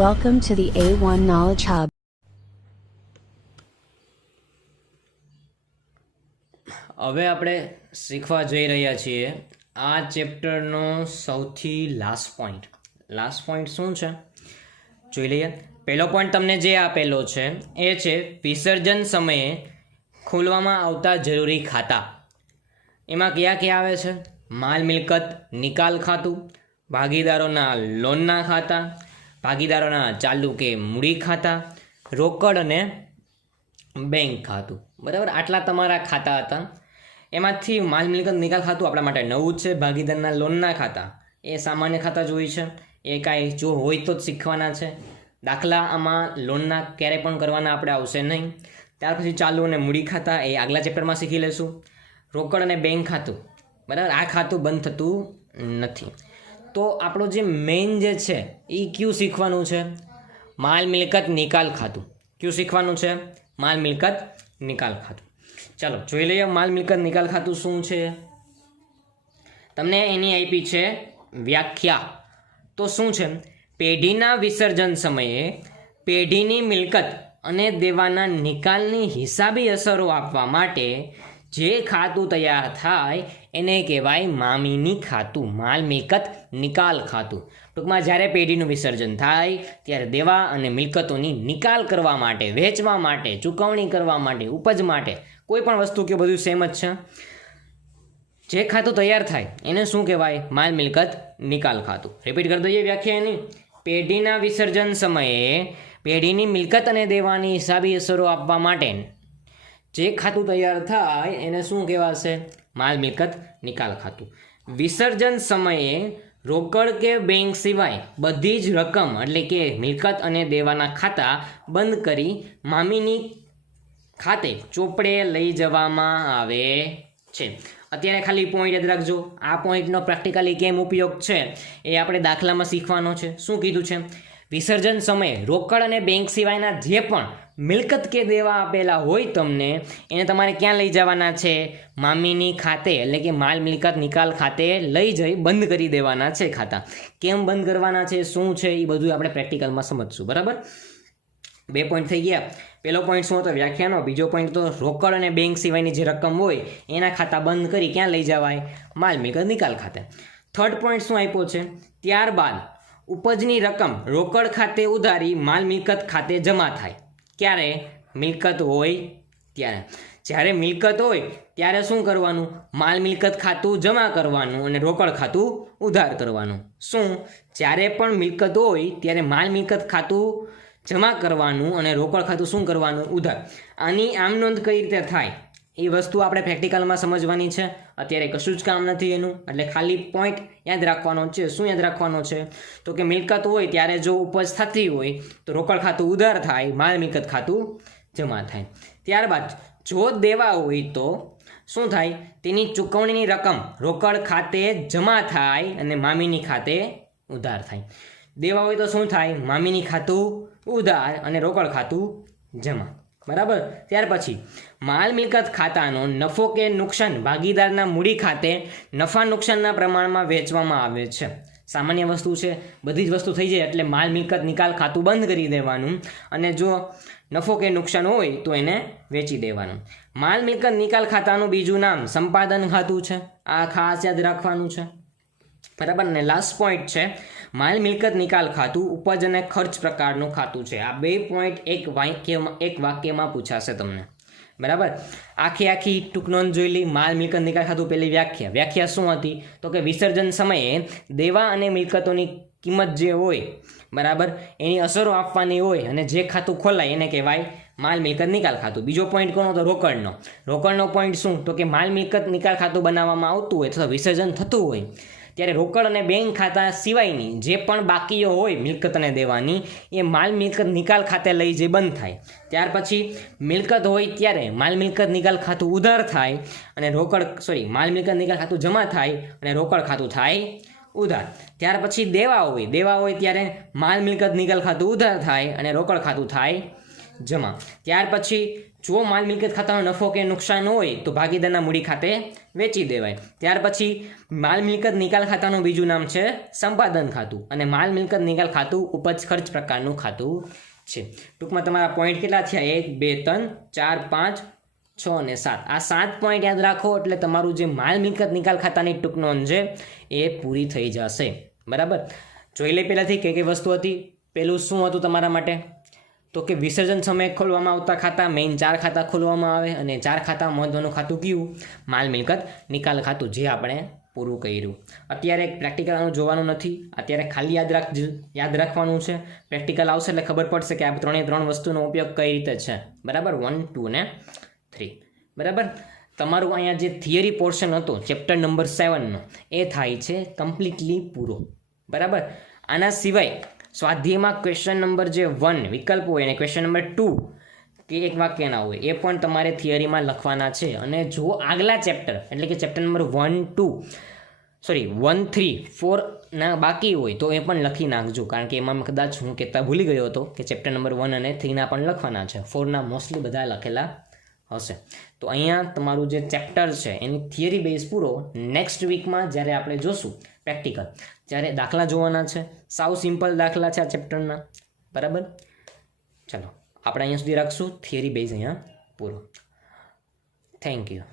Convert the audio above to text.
Welcome to the A1 Knowledge Hub. હવે આપણે શીખવા જઈ રહ્યા છીએ આ ચેપ્ટરનો સૌથી લાસ્ટ પોઈન્ટ શું છે જોઈ લઈએ. પહેલો પોઈન્ટ તમને જે આપેલો છે એ છે વિસર્જન સમયે ખોલવામાં આવતા જરૂરી ખાતા. એમાં કયા કયા આવે છે? માલ મિલકત નિકાલ ખાતું, ભાગીદારોના લોનના ખાતા, ભાગીદારોના ચાલુ કે મૂડી ખાતા, રોકડ અને બેંક ખાતું. બરાબર, આટલા તમારા ખાતા હતા. એમાંથી માલ મિલકત નિકાલ ખાતું આપણા માટે નવું જ છે. ભાગીદારના લોનના ખાતા એ સામાન્ય ખાતા જ હોય છે, એ કાંઈ જો હોય તો જ શીખવાના છે. દાખલા આમાં લોનના ક્યારેય પણ કરવાના આપણે આવશે નહીં. ત્યાર પછી ચાલુ અને મૂડી ખાતા એ આગલા ચેપ્ટરમાં શીખી લેશું. રોકડ અને બેંક ખાતું, બરાબર, આ ખાતું બંધ થતું નથી. તો આપણો જે મેઇન જે છે એ કયું શીખવાનું છે? માલ મિલકત નિકાલ ખાતું. કયું શીખવાનું છે? માલ મિલકત નિકાલ ખાતું. ચાલો જોઈ લઈએ માલ મિલકત નિકાલ ખાતું શું છે. તમને એની આપી છે વ્યાખ્યા. તો શું છે? પેઢીના વિસર્જન સમયે પેઢીની મિલકત અને દેવાના નિકાલની હિસાબી અસરો આપવા માટે જે ખાતું તૈયાર થાય એને કહેવાય મામીની ખાતું, માલ મિલકત નિકાલ ખાતું. ટૂંકમાં જ્યારે પેઢીનું વિસર્જન થાય ત્યારે દેવા અને મિલકતોની નિકાલ કરવા માટે, વેચવા માટે, ચૂકવણી કરવા માટે, ઉપજ માટે, કોઈ પણ વસ્તુ કે બધું સેમ જ છે. જે ખાતું તૈયાર થાય એને શું કહેવાય? માલ મિલકત નિકાલ ખાતું. રિપીટ કરી દઈએ વ્યાખ્યા એની. પેઢીના વિસર્જન સમયે પેઢીની મિલકત અને દેવાની હિસાબી અસરો આપવા માટે જે ખાતું તૈયાર થાય એને શું કહેવાશે? માલ મિલકત નિકાલ ખાતું. વિસર્જન સમયે રોકડ કે બેંક સિવાય બધી જ રકમ એટલે કે મિલકત અને દેવાના ખાતા બંધ કરી મામીની ખાતે ચોપડે લઈ જવામાં આવે છે. અત્યારે ખાલી પોઈન્ટ યાદ રાખજો. આ પોઈન્ટનો પ્રેક્ટિકલી કેમ ઉપયોગ છે એ આપણે દાખલામાં શીખવાનો છે. શું કીધું છે? વિસર્જન સમયે રોકડ અને બેંક સિવાયના જે પણ મિલકત કે દેવા આપેલા હોય તમને એને તમારે ક્યાં લઈ જવાના છે? મામીની ખાતે એટલે કે માલ મિલકત નિકાલ ખાતે લઈ જઈ બંધ કરી દેવાના છે ખાતા. કેમ બંધ કરવાના છે, શું છે, એ બધું આપણે પ્રેક્ટિકલમાં સમજશું. બરાબર, 2 પોઈન્ટ થઈ ગયા. પહેલો પોઈન્ટ શું હતો? વ્યાખ્યાનો. બીજો પોઈન્ટ તો રોકડ અને બેંક સિવાયની જે રકમ હોય એના ખાતા બંધ કરી ક્યાં લઈ જવાય? માલ મિલકત નિકાલ ખાતે. થર્ડ પોઈન્ટ શું આપ્યો છે? ત્યારબાદ ઉપજની રકમ રોકડ ખાતે ઉધારી માલ મિલકત ખાતે જમા થાય. ક્યારે? મિલકત હોય ત્યારે. જ્યારે મિલકત હોય ત્યારે શું કરવાનું? માલ મિલકત ખાતું જમા કરવાનું અને રોકડ ખાતું ઉધાર કરવાનું. શું? જ્યારે પણ મિલકત હોય ત્યારે માલ મિલકત ખાતું જમા કરવાનું અને રોકડ ખાતું શું કરવાનું? ઉધાર. આની આમ નોંધ કઈ રીતે થાય એ વસ્તુ આપણે પ્રેક્ટિકલમાં સમજવાની છે. અત્યારે કશું જ કામ નથી એનું, એટલે ખાલી પોઈન્ટ યાદ રાખવાનો છે. શું યાદ રાખવાનો છે? તો કે મિલકત હોય ત્યારે જો ઉપજ થતી હોય તો રોકડ ખાતું ઉધાર થાય, માલ મિલકત ખાતું જમા થાય. ત્યારબાદ જો દેવા હોય તો શું થાય? તેની ચૂકવણીની રકમ રોકડ ખાતે જમા થાય અને મામીની ખાતે ઉધાર થાય. દેવા હોય તો શું થાય? મામીની ખાતું ઉધાર અને રોકડ ખાતું જમા. બરાબર. ત્યાર પછી માલ મિલકત ખાતાનો નફો કે નુકસાન ભાગીદારના મૂડી ખાતે નફા નુકસાનના પ્રમાણમાં વેચવામાં આવે છે. સામાન્ય વસ્તુ છે, બધી જ વસ્તુ થઈ જાય એટલે માલ મિલકત નિકાલ ખાતું બંધ કરી દેવાનું અને જો નફો કે નુકસાન હોય તો એને વેચી દેવાનું. માલ મિલકત નિકાલ ખાતાનું બીજું નામ સંપાદન ખાતું છે. આ ખાસ યાદ રાખવાનું છે. બરાબર. ને લાસ્ટ પોઈન્ટ છે માલ મિલકત નિકાલ ખાતું ઉપજ અને ખર્ચ પ્રકારનું ખાતું છે. આ 2 પોઈન્ટ એક વાક્યમાં પૂછાશે તમને. બરાબર. આખી ટૂંક નોંધ જોઈ લી. માલ મિલકત નિકાલ ખાતું પહેલી વ્યાખ્યા શું હતી? તો કે વિસર્જન સમયે દેવા અને મિલકતોની કિંમત જે હોય, બરાબર, એની અસરો આપવાની હોય અને જે ખાતું ખોલાય એને કહેવાય માલ મિલકત નિકાલ ખાતું. બીજો પોઈન્ટ કોનો? તો રોકડનો પોઈન્ટ શું? તો કે માલ મિલકત નિકાલ ખાતું બનાવવામાં આવતું હોય અથવા વિસર્જન થતું હોય ત્યારે રોકડ અને બેંક ખાતા સિવાયની જે પણ બાકીઓ હોય મિલકત અને દેવાની એ માલ મિલકત નિકાલ ખાતે લઈ જઈ બંધ થાય. ત્યાર પછી મિલકત હોય ત્યારે માલ મિલકત નિકાલ ખાતું ઉધાર થાય અને માલ મિલકત નિકાલ ખાતું જમા થાય અને રોકડ ખાતું થાય ઉધાર. ત્યાર પછી દેવા હોય ત્યારે માલ મિલકત નિકાલ ખાતું ઉધાર થાય અને રોકડ ખાતું થાય જમા. ત્યાર પછી જો માલ મિલકત ખાતાનો નફો કે નુકસાન હોય તો ભાગીદારના મૂડી ખાતે વેચી દેવાય. ત્યાર પછી માલ મિલકત નિકાલ ખાતાનું બીજું નામ છે સંપાદન ખાતું, અને માલ મિલકત નિકાલ ખાતું ઉપજ ખર્ચ પ્રકારનું ખાતું છે. ટૂંકમાં તમારા પોઈન્ટ કેટલા થયા? 1 2 3 4 5 6 અને 7. આ 7 પોઈન્ટ યાદ રાખો એટલે તમારું જે માલ મિલકત નિકાલ ખાતાની ટૂંક નોંધ છે એ પૂરી થઈ જશે. બરાબર, જોઈ લે પહેલાંથી કઈ કઈ વસ્તુ હતી. પહેલું શું હતું તમારા માટે? તો કે વિસર્જન સમયે ખોલવામાં આવતા ખાતા, મેઇન 4 ખાતા ખોલવામાં આવે, અને 4 ખાતા મહત્વનું ખાતું કયું? માલ મિલકત નિકાલ ખાતું, જે આપણે પૂરું કર્યું. અત્યારે પ્રેક્ટિકલ આનું જોવાનું નથી, અત્યારે ખાલી યાદ રાખવાનું છે. પ્રેક્ટિકલ આવશે એટલે ખબર પડશે કે આ 3 વસ્તુનો ઉપયોગ કઈ રીતે છે. બરાબર, 1 2 ને 3. બરાબર, તમારું અહીંયા જે થિયરી પોર્શન હતો ચેપ્ટર નંબર 7નો એ થાય છે કમ્પ્લીટલી પૂરો. બરાબર, આના સિવાય સ્વાધ્યાયમાં ક્વેશ્ચન નંબર જે 1 વિકલ્પ હોય અને ક્વેશ્ચન નંબર 2 કે એક વાક્યના હોય એ પણ તમારે થિયરીમાં લખવાના છે. અને જો આગલા ચેપ્ટર એટલે કે ચેપ્ટર નંબર 1 3 4 ના બાકી હોય તો એ પણ લખી નાખજો, કારણ કે એમાં કદાચ હું કહેતા ભૂલી ગયો હતો કે ચેપ્ટર નંબર 1 અને 3 ના પણ લખવાના છે. 4 ના મોસ્ટલી બધા લખેલા હશે. તો અહીંયા તમારું જે ચેપ્ટર છે એની થિયરી બેઝ પૂરો. નેક્સ્ટ વીકમાં જ્યારે આપણે જોશું પ્રેક્ટિકલ, જ્યારે દાખલા જોવાના છે, સાવ સિમ્પલ દાખલા છે આ ચેપ્ટરના. બરાબર, ચાલો આપણે અહીંયા સુધી રાખશું. થિયરી બેઝ અહીંયા પૂરો. Thank you.